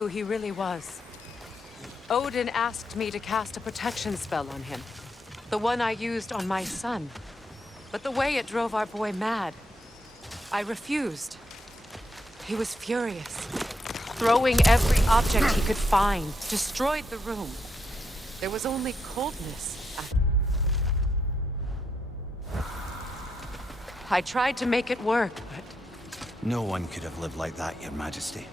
Who he really was. Odin asked me to cast a protection spell on him. The one I used on my son. But the way it drove our boy mad, I refused. He was furious, throwing every object he could find, destroyed the room. There was only coldness. I tried to make it work, but... No one could have lived like that, Your Majesty.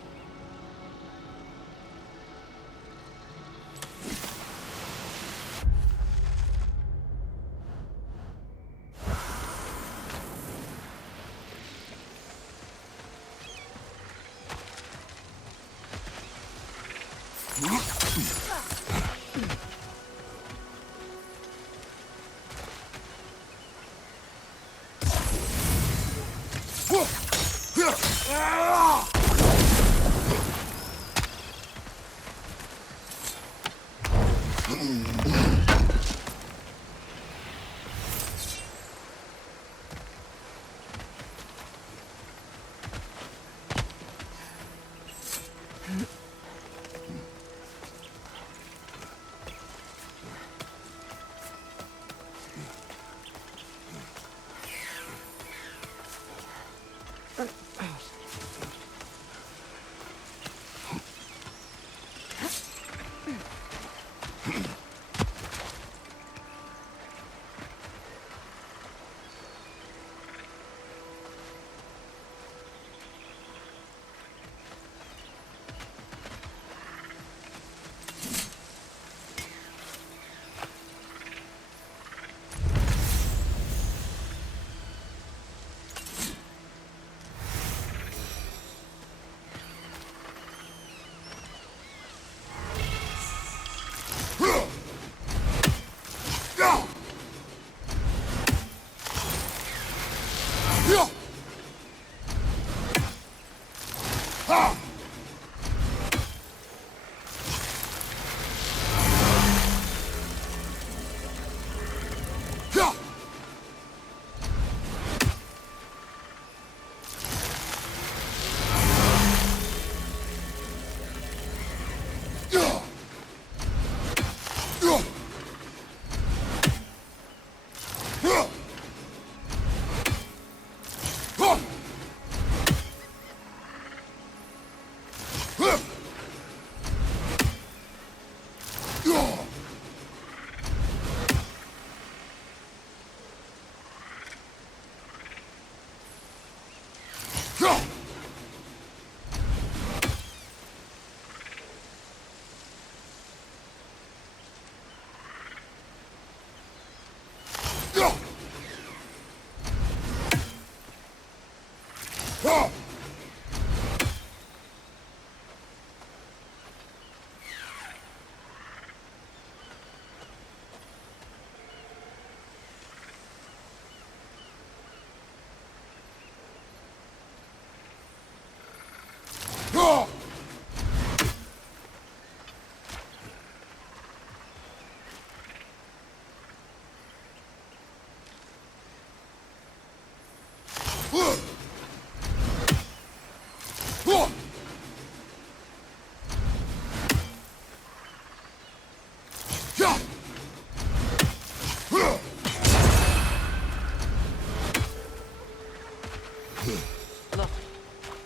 Look,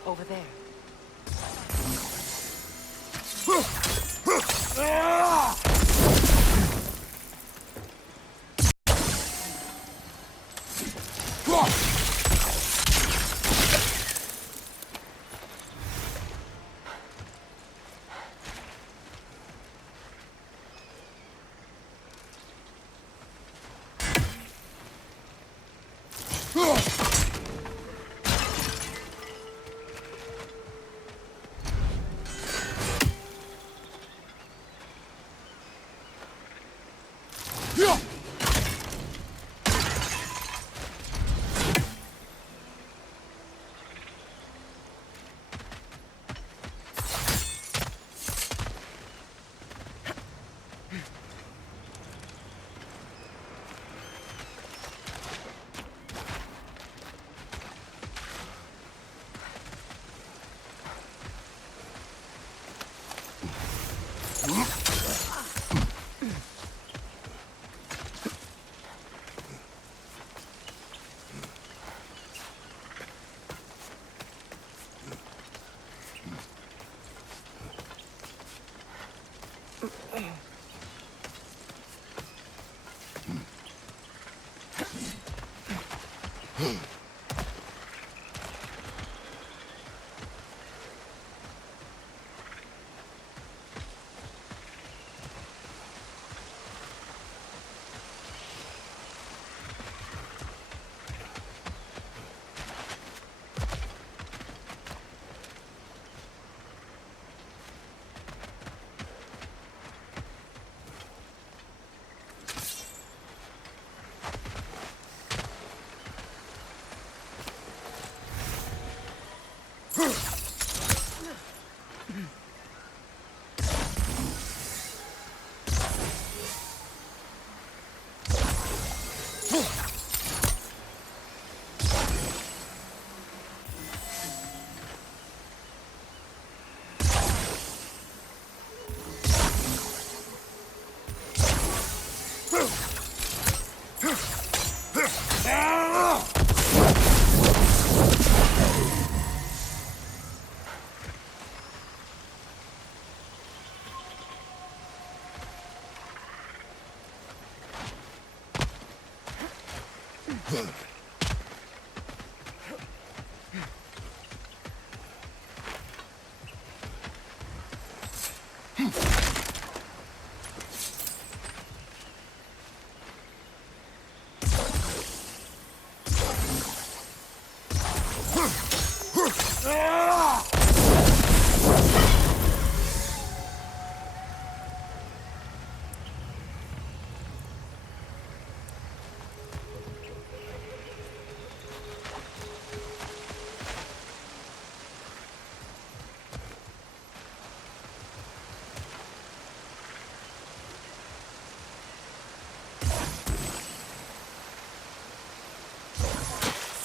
over there.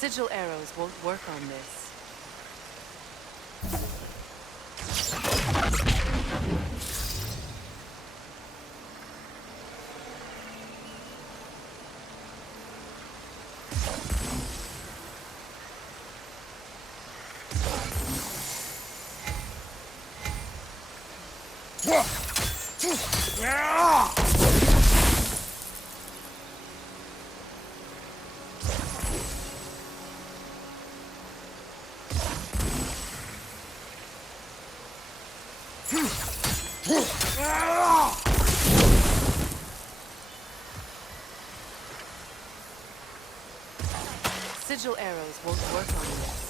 Sigil arrows won't work on this. Sigil arrows won't work on this.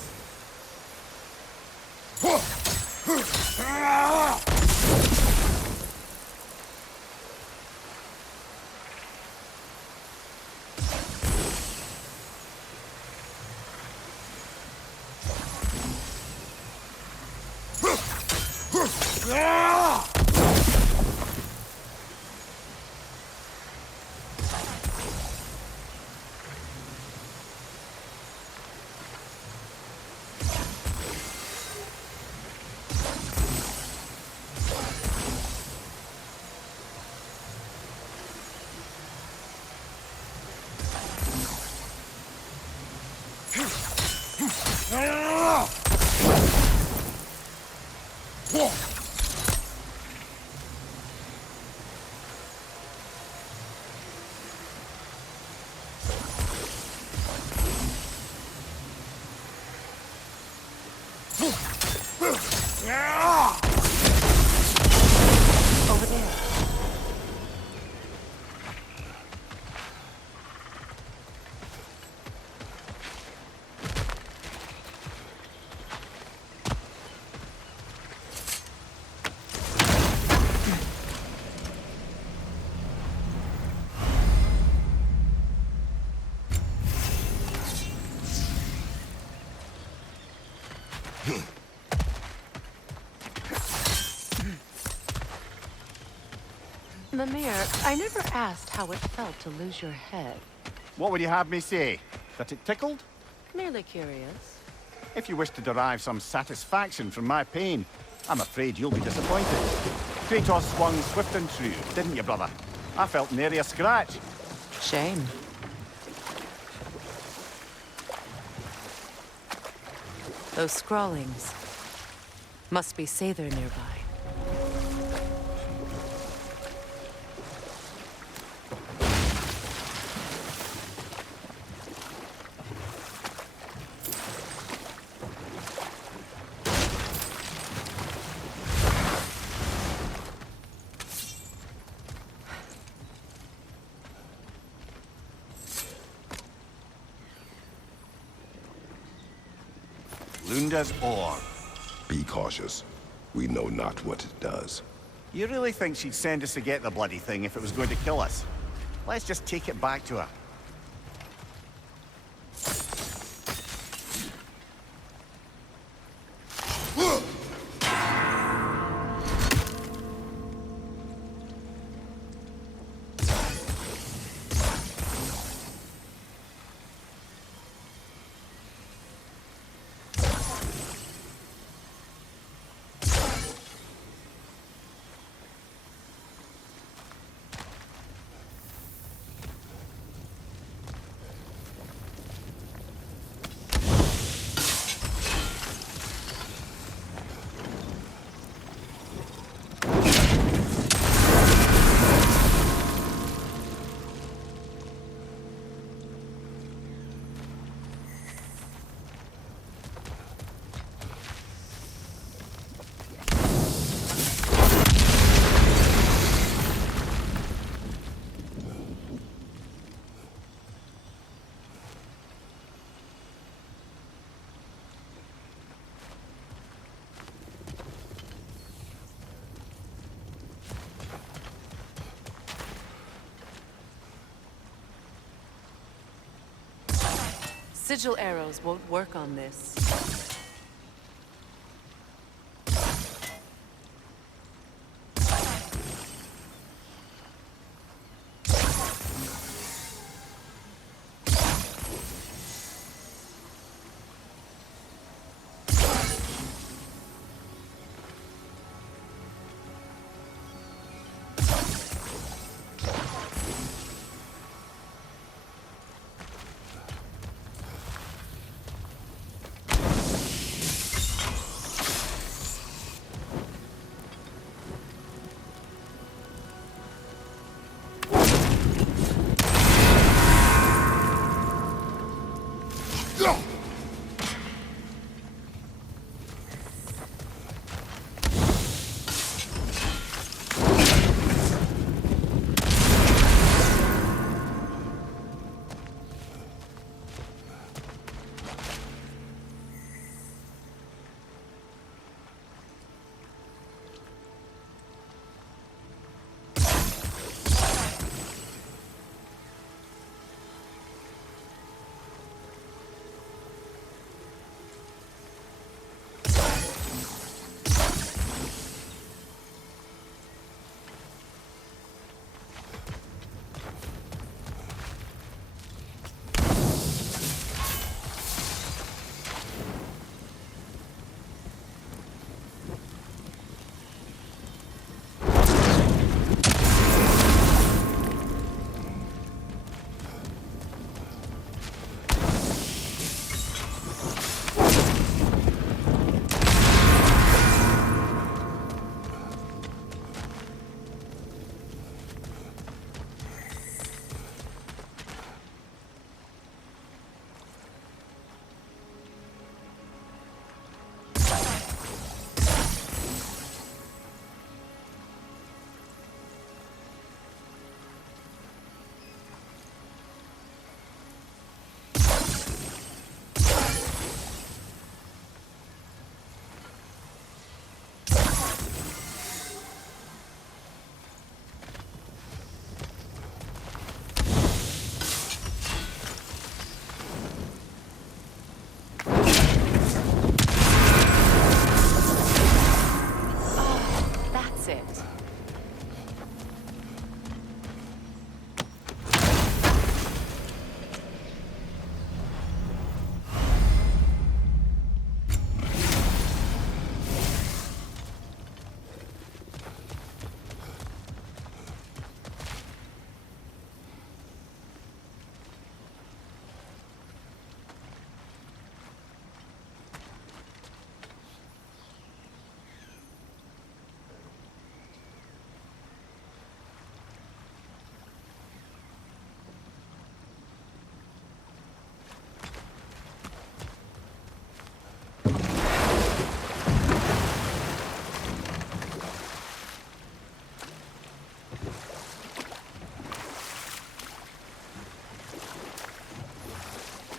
Over there. Mimir, I never asked how it felt to lose your head. What would you have me say? That it tickled? Merely curious. If you wish to derive some satisfaction from my pain, I'm afraid you'll be disappointed. Kratos swung swift and true, didn't you, brother? I felt nary a scratch. Shame. Those scrawlings must be Sather nearby. Lunda's ore. Be cautious. We know not what it does. You really think she'd send us to get the bloody thing if it was going to kill us? Let's just take it back to her. Sigil arrows won't work on this.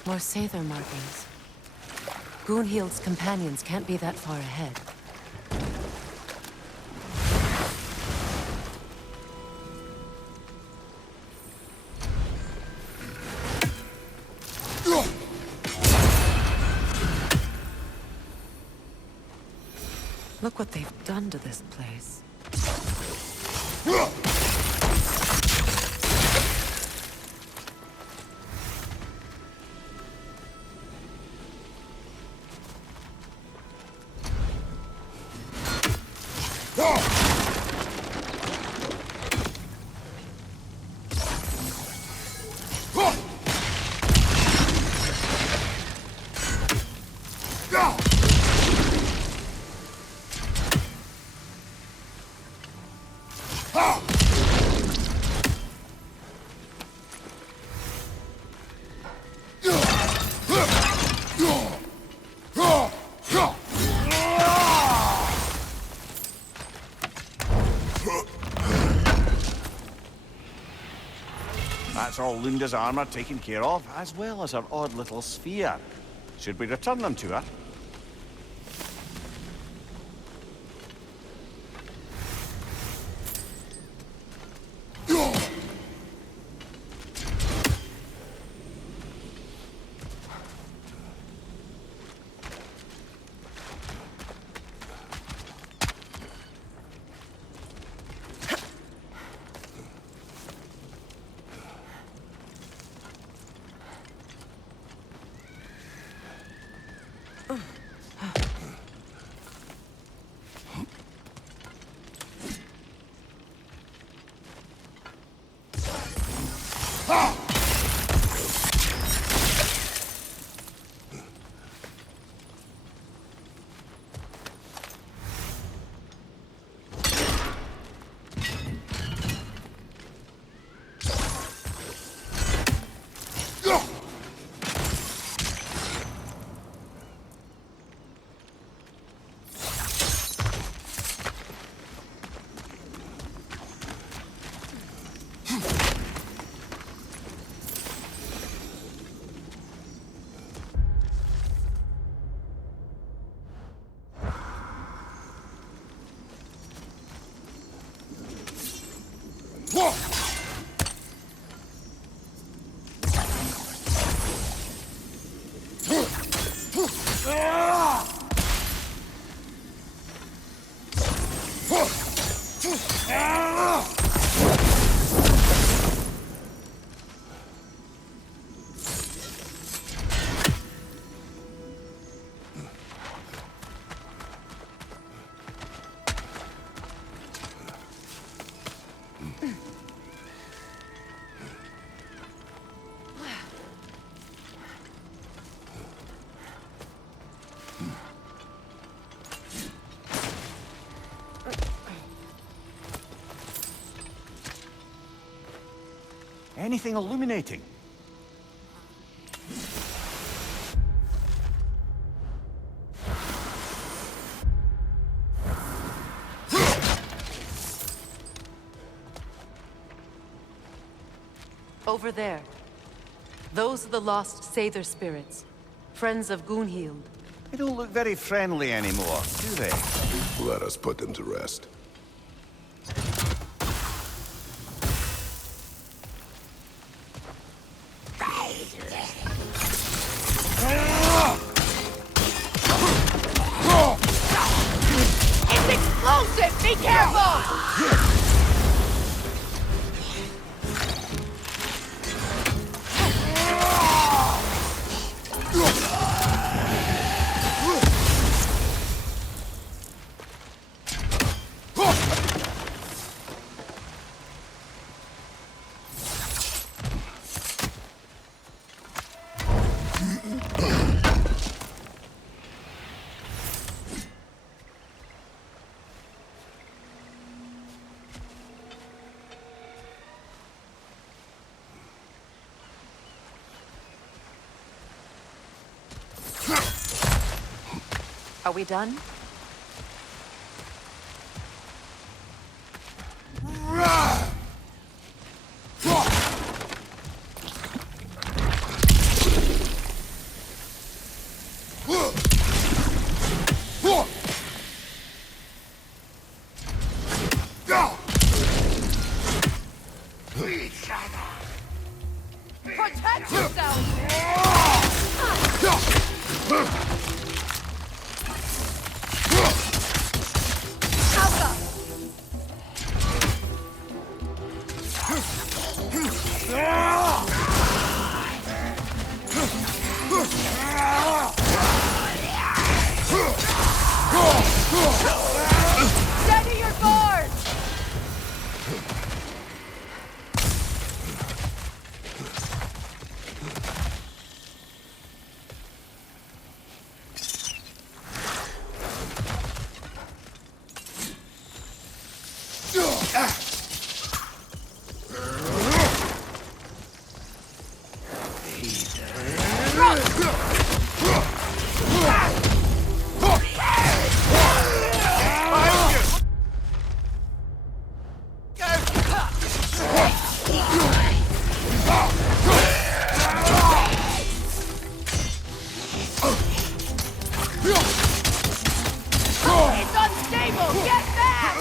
More Sather markings. Gunhild's companions can't be that far ahead. Look what they've done to this place. That's all Lunda's armor taken care of, as well as her odd little sphere. Should we return them to her? Anything illuminating? Over there. Those are the lost Sather spirits. Friends of Gunhild. They don't look very friendly anymore, do they? Let us put them to rest. It's explosive! Be careful! Are we done? Watch yourself! Alpha! Steady your board! It's unstable! Get back!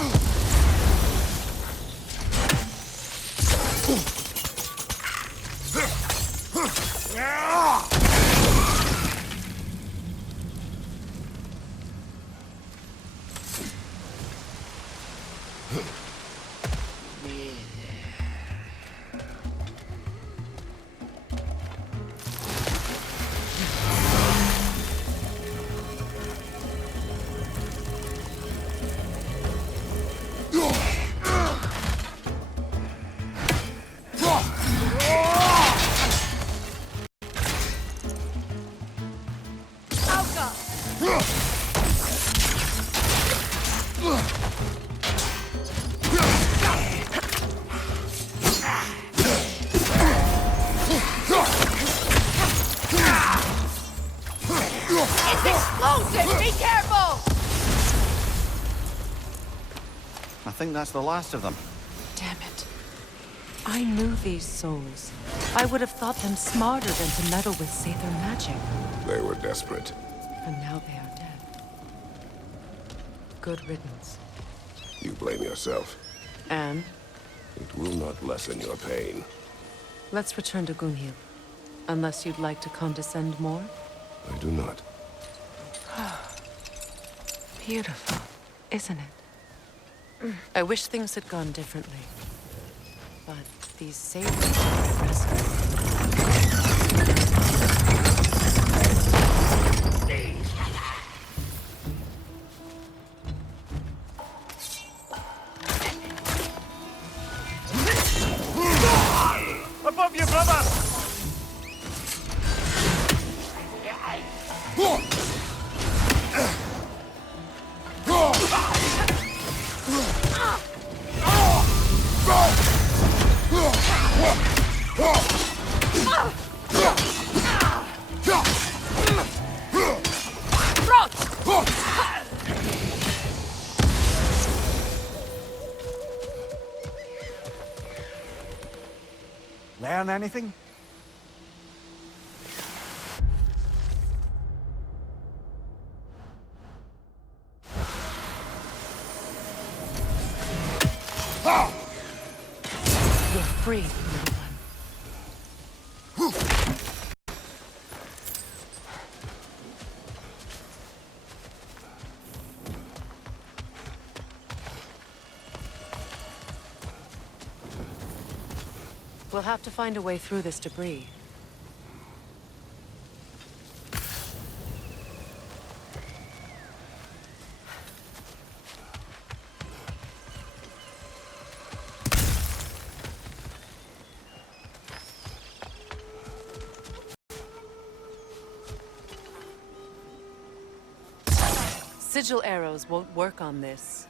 It's explosive! Be careful! I think that's the last of them. Damn it. I knew these souls. I would have thought them smarter than to meddle with Sather magic. They were desperate. And now they are dead. Good riddance. You blame yourself. And It will not lessen your pain. let's return to Gunhild. Unless you'd like to condescend more? I do not. Beautiful, isn't it? I wish things had gone differently. But these sabers are impressive. Above you, brother! Learn anything? You're free, little one. We'll have to find a way through this debris. Sigil arrows won't work on this.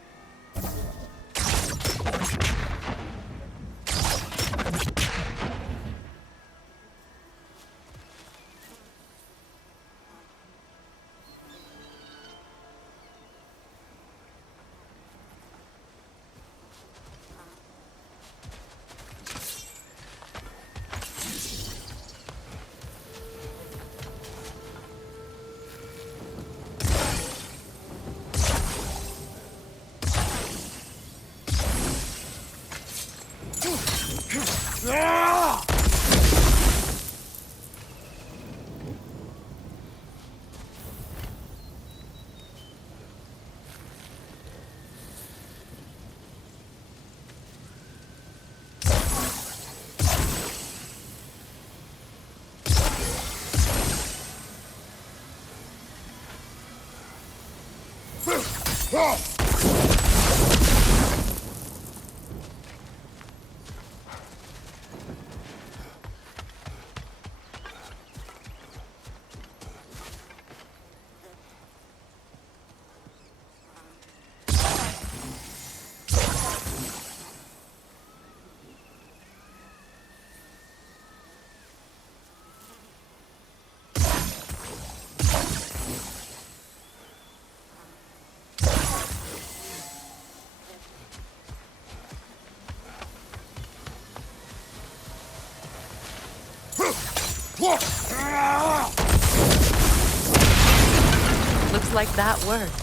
Looks like that worked.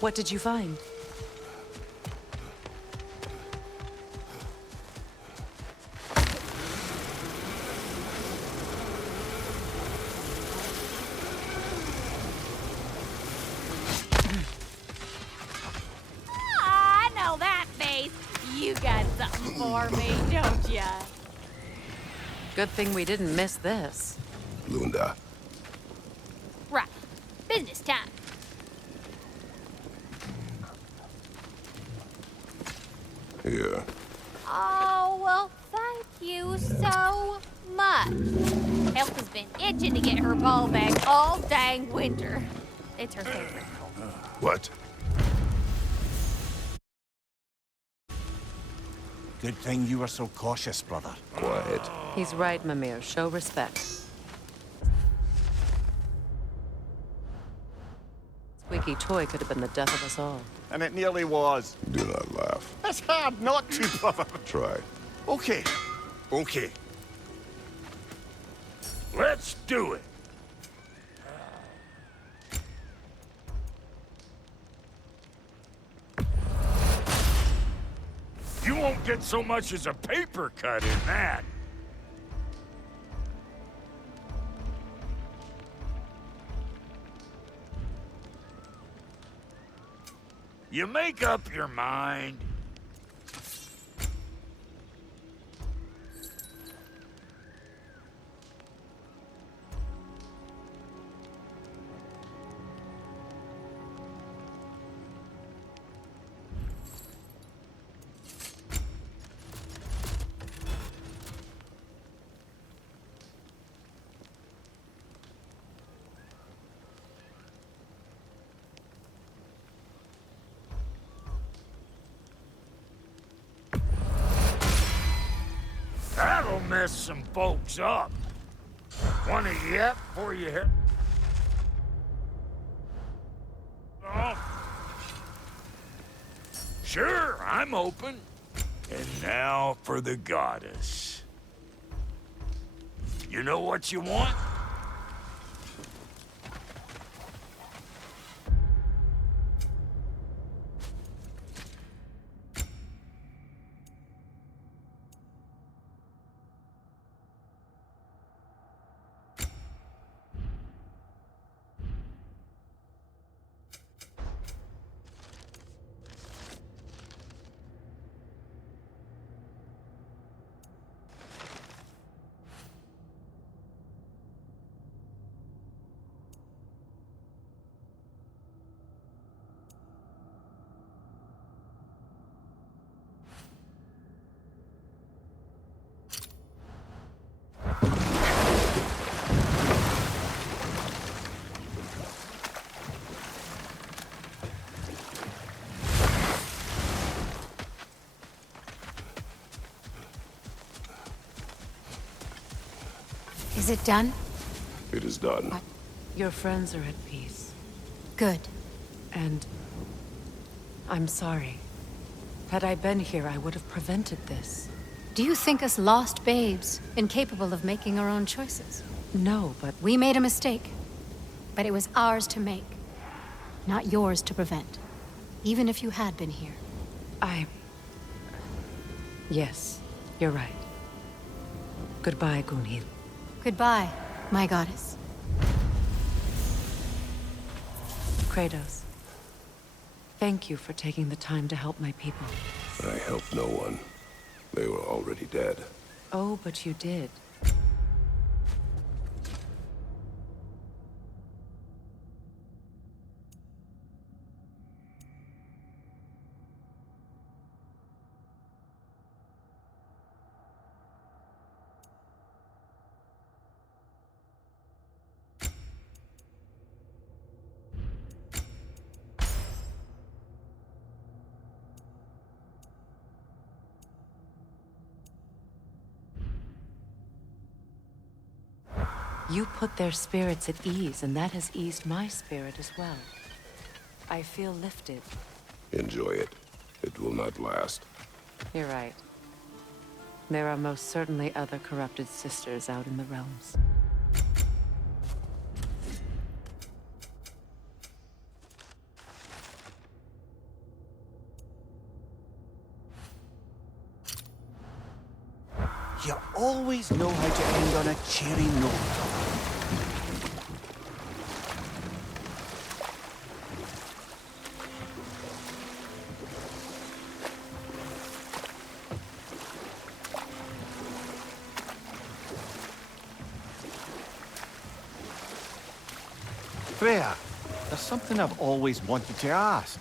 What did you find? I know that face. You got something for me, don't ya? Good thing we didn't miss this. Lunda. Right. Business time. Here. Oh, well, thank you so much. Elf has been itching to get her ball back all dang winter. It's her favorite. What? Good thing you were so cautious, brother. Quiet. He's right, Mimir. Show respect. Squeaky toy could have been the death of us all. And it nearly was. Do not laugh. It's hard not to, brother. Try. Okay. Okay. Let's do it. You won't get so much as a paper cut in that. You make up your mind. That'll mess some folks up. Want to yet before you hit? Oh. Sure, I'm open. And now for the goddess. You know what you want? Is it done? It is done. Your friends are at peace. Good. And I'm sorry. Had I been here, I would have prevented this. Do you think us lost babes, incapable of making our own choices? No, but We made a mistake, but it was ours to make, not yours to prevent, even if you had been here. Yes, you're right. Goodbye, Gunhild. Goodbye, my goddess. Kratos. Thank you for taking the time to help my people. I helped no one. They were already dead. Oh, but you did. You put their spirits at ease, and that has eased my spirit as well. I feel lifted. Enjoy it. It will not last. You're right. There are most certainly other corrupted sisters out in the realms. You always know how to end on a cheery note. Freya, there's something I've always wanted to ask.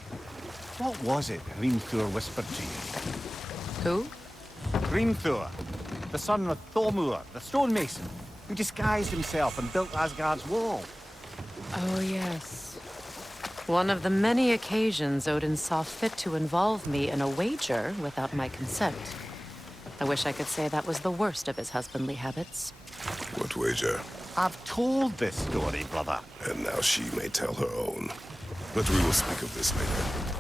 What was it Hrimthur whispered to you? Who? Hrimthur, the son of Thormur, the stonemason, who disguised himself and built Asgard's wall. Oh, yes. One of the many occasions Odin saw fit to involve me in a wager without my consent. I wish I could say that was the worst of his husbandly habits. What wager? I've told this story, brother. And now she may tell her own. But we will speak of this later.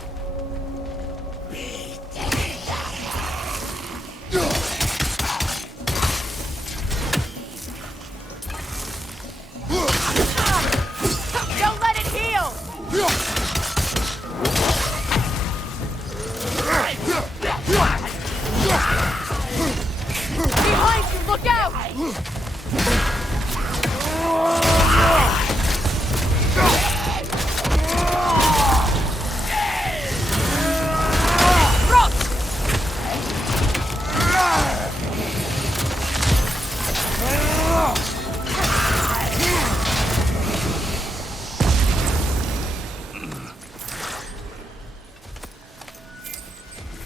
Don't let it heal! Behind you, look out!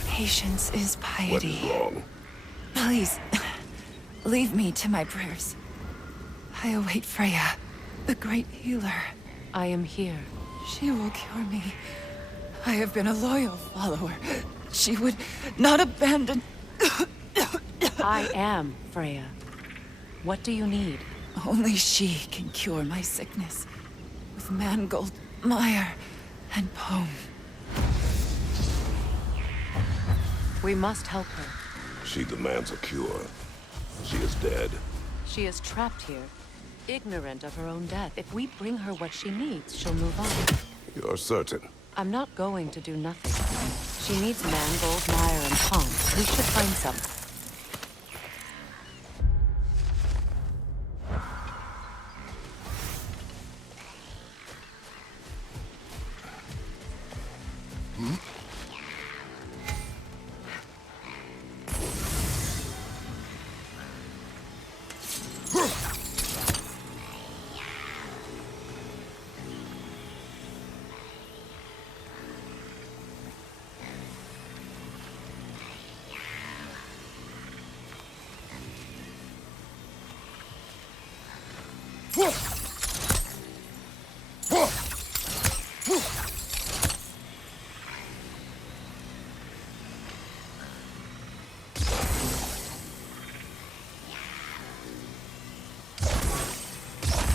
Patience is What piety. is wrong? Please, leave me to my prayers. I await Freya, the great healer. I am here. She will cure me. I have been a loyal follower. She would not abandon... I am Freya. What do you need? Only she can cure my sickness. With mangold, mire, and poem. We must help her. She demands a cure. She is dead. She is trapped here, ignorant of her own death. If we bring her what she needs, she'll move on. You're certain? I'm not going to do nothing. She needs mangold, mire, and palm. We should find some.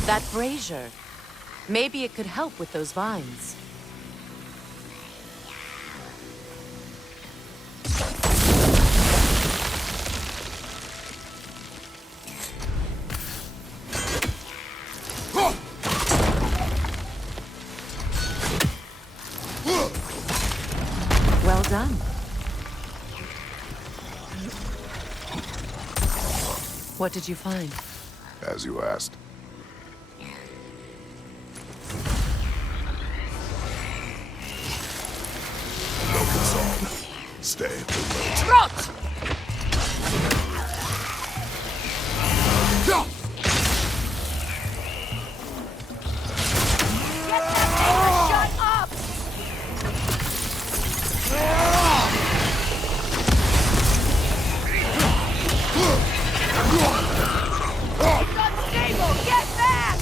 That brazier. Maybe it could help with those vines. What did you find? As you asked. No concern. Stay alert. Rot! Get that thing to shut up! It's unstable! Get back!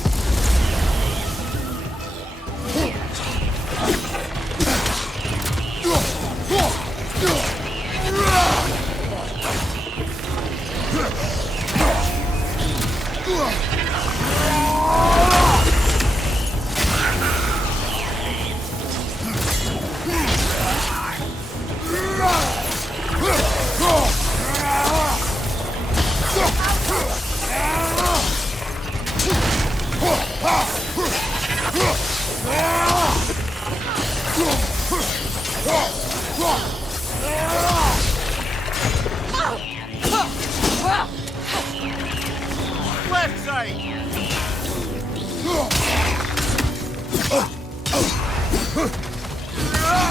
Left side!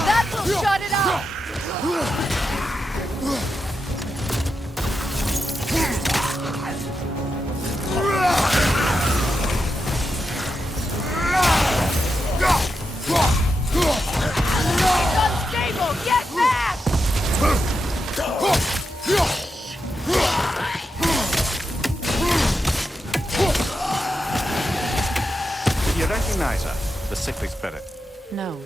That will shut it up! It's unstable! Get back! Do you recognize her? The sickly spirit. No.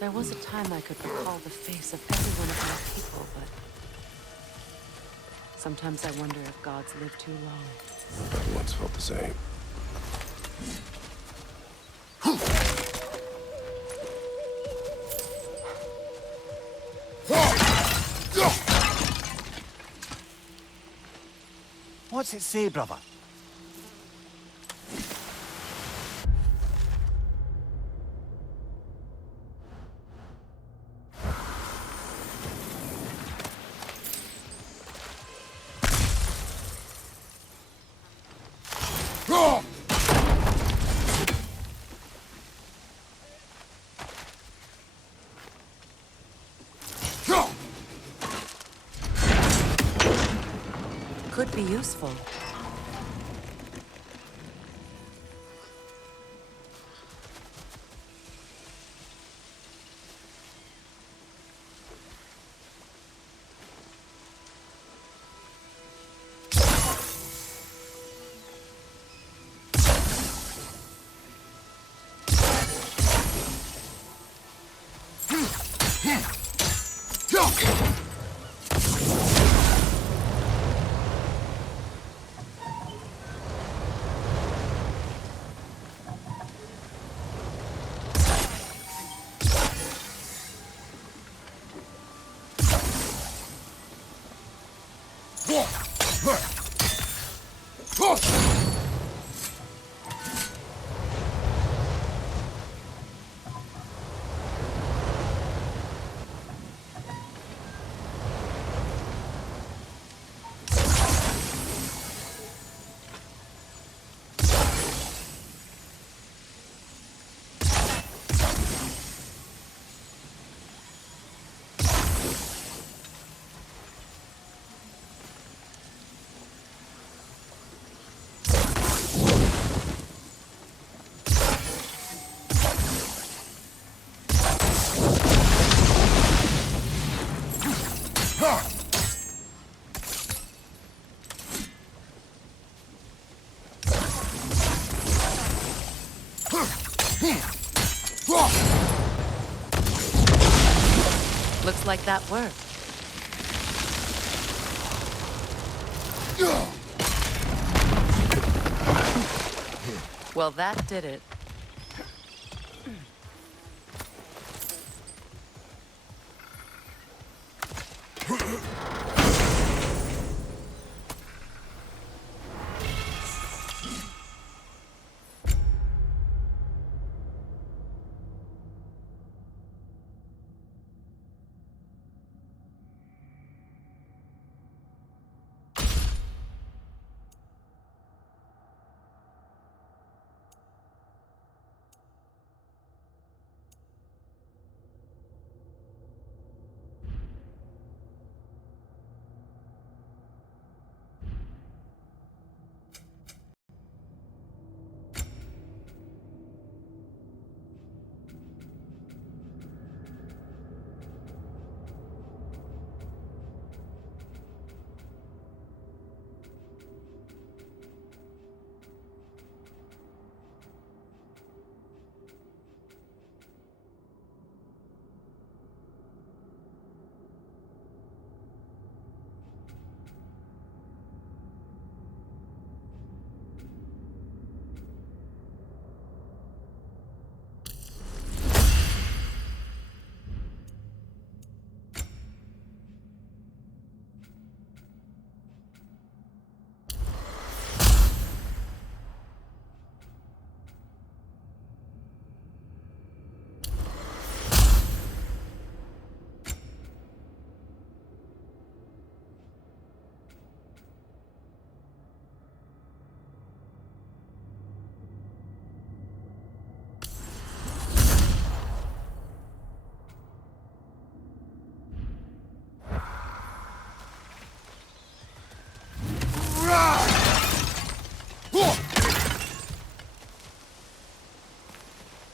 There was a time I could recall the face of every one of my people, but... sometimes I wonder if gods live too long. I once felt the same. What's it say, brother? Could be useful. Looks like that worked. Well, that did it.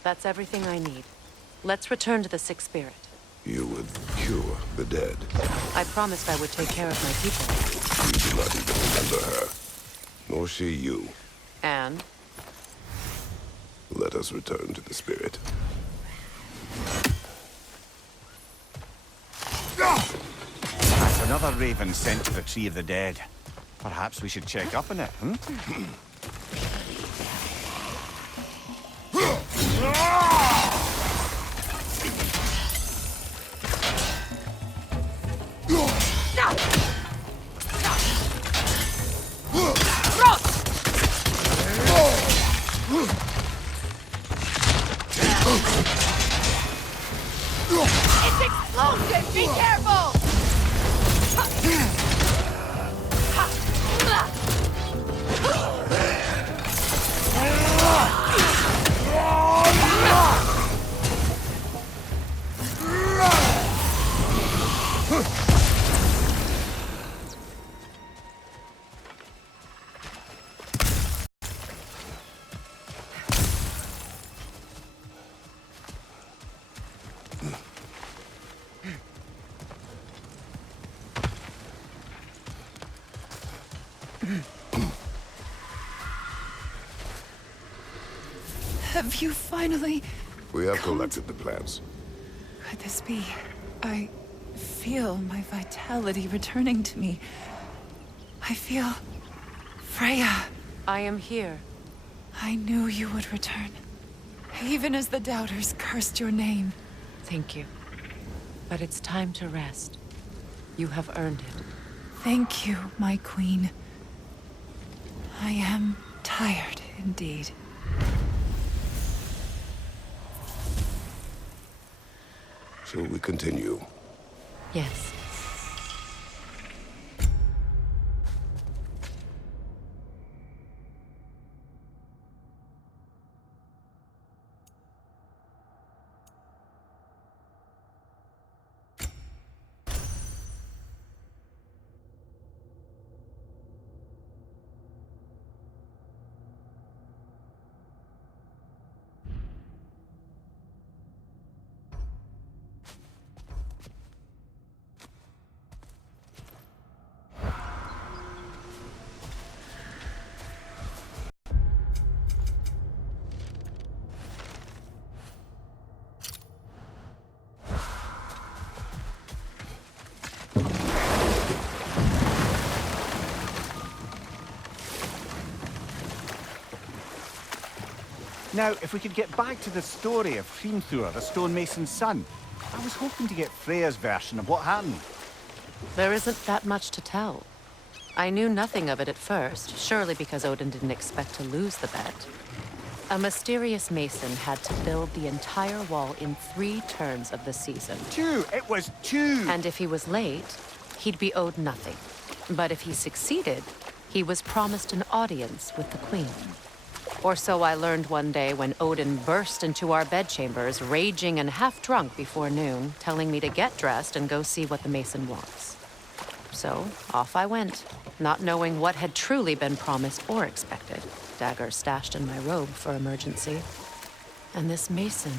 That's everything I need. Let's return to the Sick Spirit. You would cure the dead. I promised I would take care of my people. You do not even remember her. Nor she you. And? Let us return to the spirit. That's another raven sent to the Tree of the Dead. Perhaps we should check up on it, hmm? It's explosive! Be careful! Have you finally... We have collected the plants. Could this be? I feel my vitality returning to me. I feel... Freya. I am here. I knew you would return. Even as the doubters cursed your name. Thank you. But it's time to rest. You have earned it. Thank you, my queen. I am tired indeed. Shall we continue? Yes. Now, if we could get back to the story of Hrimthur, the stonemason's son. I was hoping to get Freya's version of what happened. There isn't that much to tell. I knew nothing of it at first, surely because Odin didn't expect to lose the bet. A mysterious mason had to build the entire wall in 3 turns of the season. 2! It was 2! And if he was late, he'd be owed nothing. But if he succeeded, he was promised an audience with the queen. Or so I learned one day when Odin burst into our bedchambers, raging and half-drunk before noon, telling me to get dressed and go see what the mason wants. So, off I went, not knowing what had truly been promised or expected. Dagger stashed in my robe for emergency. And this mason,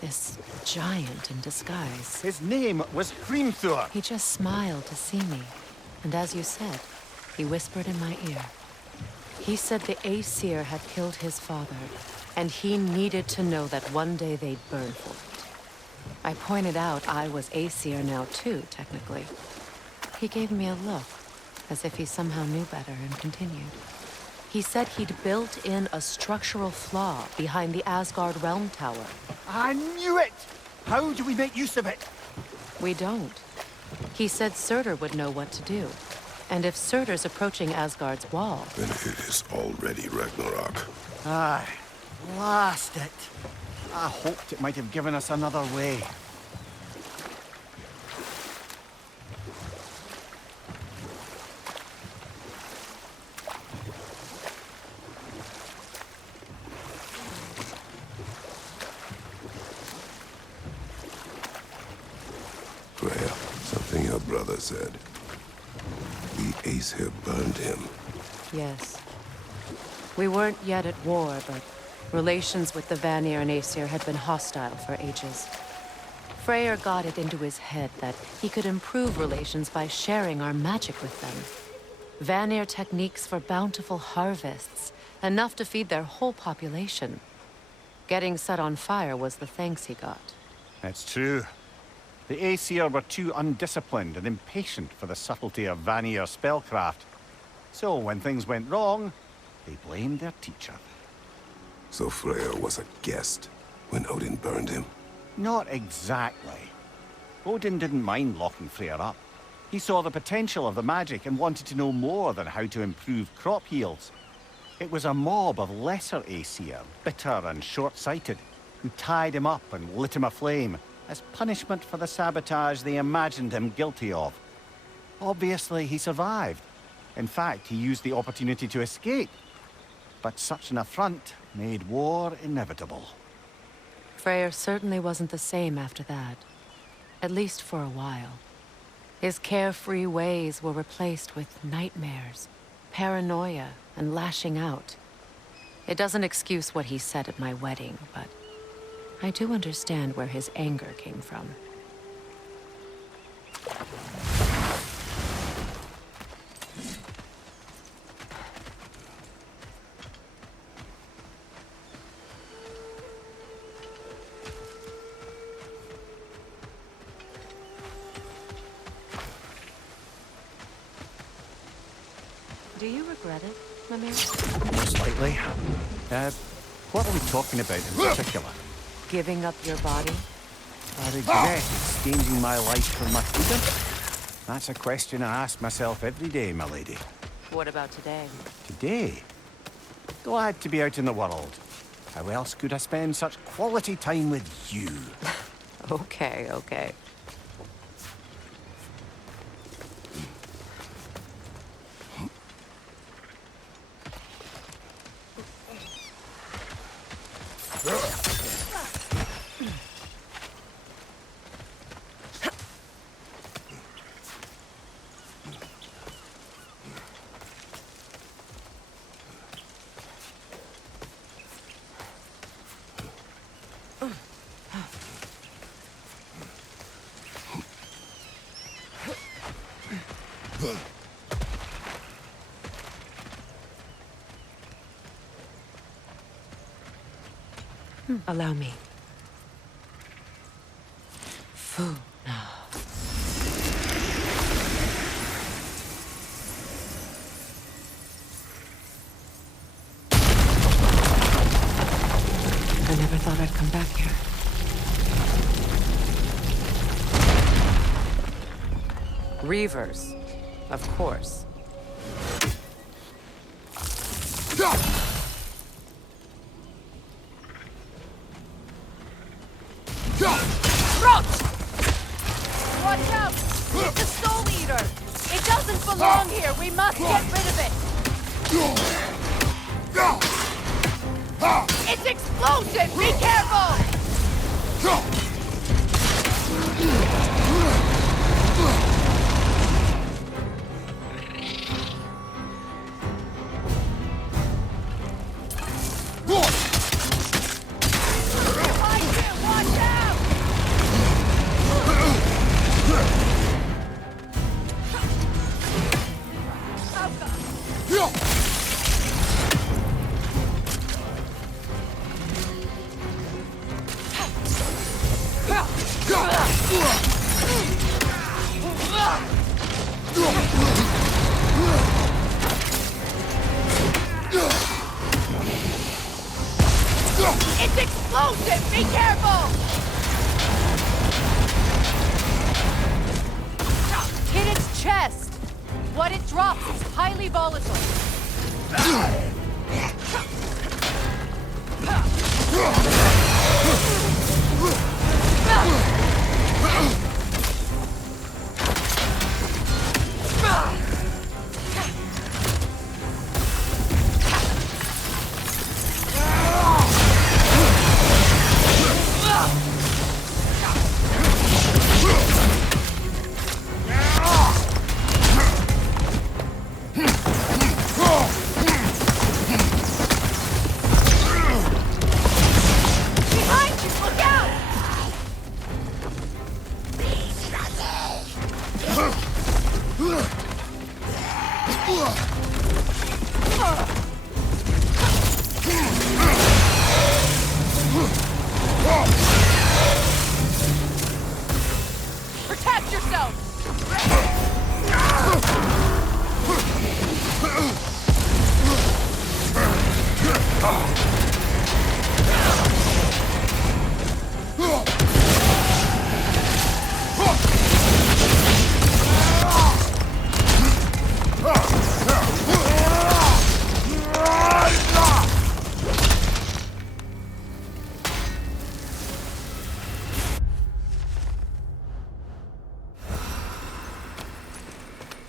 this giant in disguise, His name was Hrimthur! he just smiled to see me. And as you said, he whispered in my ear. He said the Aesir had killed his father, and he needed to know that one day they'd burn for it. I pointed out I was Aesir now too, technically. He gave me a look, as if he somehow knew better, and continued. He said he'd built in a structural flaw behind the Asgard Realm Tower. I knew it! How do we make use of it? We don't. He said Surtur would know what to do. And if Surtur's approaching Asgard's wall... Then it is already Ragnarok. Aye. Blast it. I hoped it might have given us another way. Freya, something your brother said. The Aesir burned him. Yes. We weren't yet at war, but Relations with the Vanir and Aesir had been hostile for ages. Freyr got it into his head that he could improve relations by sharing our magic with them. Vanir techniques for bountiful harvests, enough to feed their whole population. Getting set on fire was the thanks he got. It's true. The Aesir were too undisciplined and impatient for the subtlety of Vanir spellcraft. So when things went wrong, they blamed their teacher. So Freyr was a guest when Odin burned him? Not exactly. Odin didn't mind locking Freyr up. He saw the potential of the magic and wanted to know more than how to improve crop yields. It was a mob of lesser Aesir, bitter and short-sighted, who tied him up and lit him aflame as punishment for the sabotage they imagined him guilty of. Obviously, he survived. In fact, he used the opportunity to escape. But such an affront made war inevitable. Freyr certainly wasn't the same after that. At least for a while. His carefree ways were replaced with nightmares, paranoia, and lashing out. It doesn't excuse what he said at my wedding, but I do understand where his anger came from. Do you regret it, Mimir? Slightly. What are we talking about in particular? Giving up your body? I regret exchanging my life for my freedom? That's a question I ask myself every day, my lady. What about today? Today? Glad to be out in the world. How else could I spend such quality time with you? Okay, okay. Allow me. Fu. I never thought I'd come back here. Reavers, of course. Watch out! It's a soul eater! It doesn't belong here! We must get rid of it! It's explosive! Be careful! Behind you! Watch out! It's explosive! Be careful! Hit its chest! What it drops is highly volatile. Protect yourself!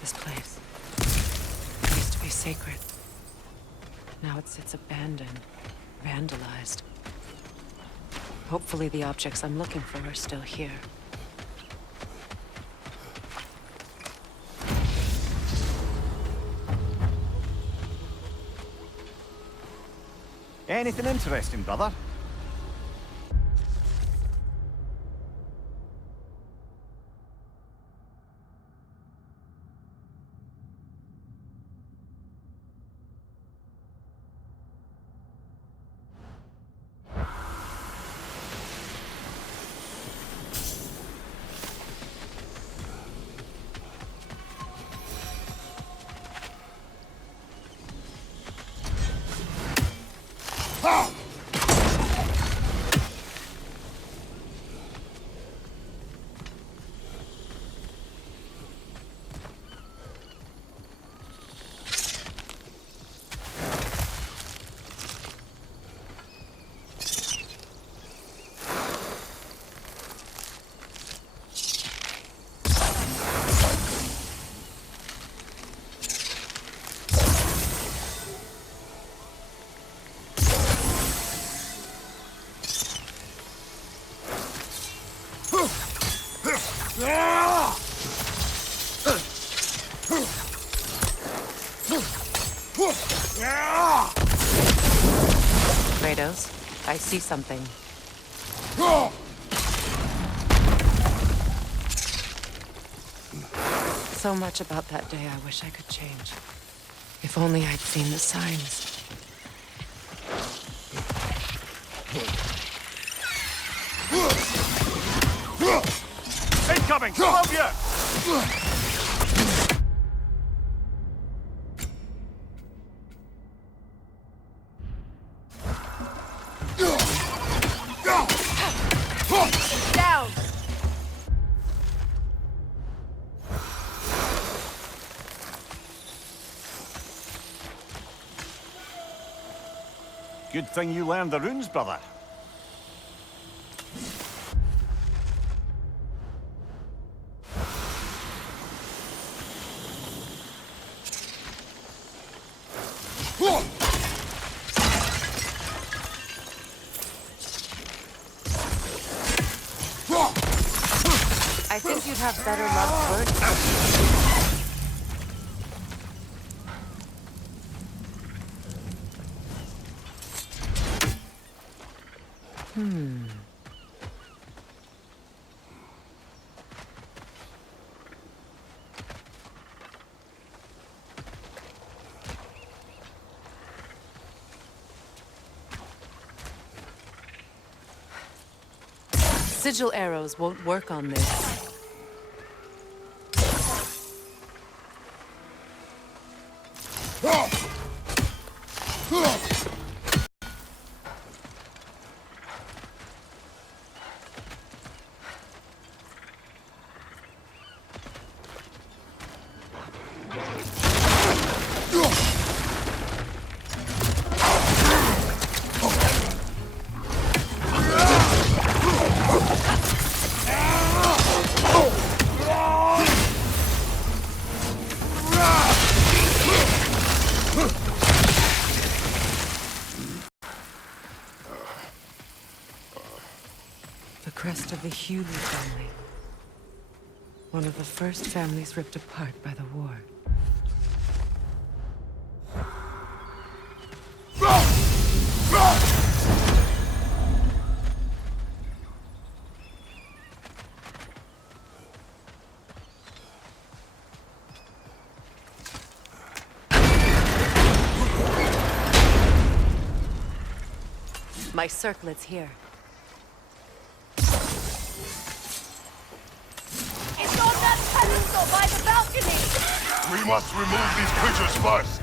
This place used to be sacred. Now it sits abandoned, vandalized. Hopefully the objects I'm looking for are still here. Anything interesting, brother? Kratos, I see something. So much about that day I wish I could change. If only I'd seen the signs. Incoming! Above you! Down! Good thing you learned the runes, brother. I think you'd have better luck working. Sigil arrows won't work on this. The crest of the Hewley family. One of the first families ripped apart by the war. My circlet's here. It's on that pedestal by the balcony! We must remove these creatures first.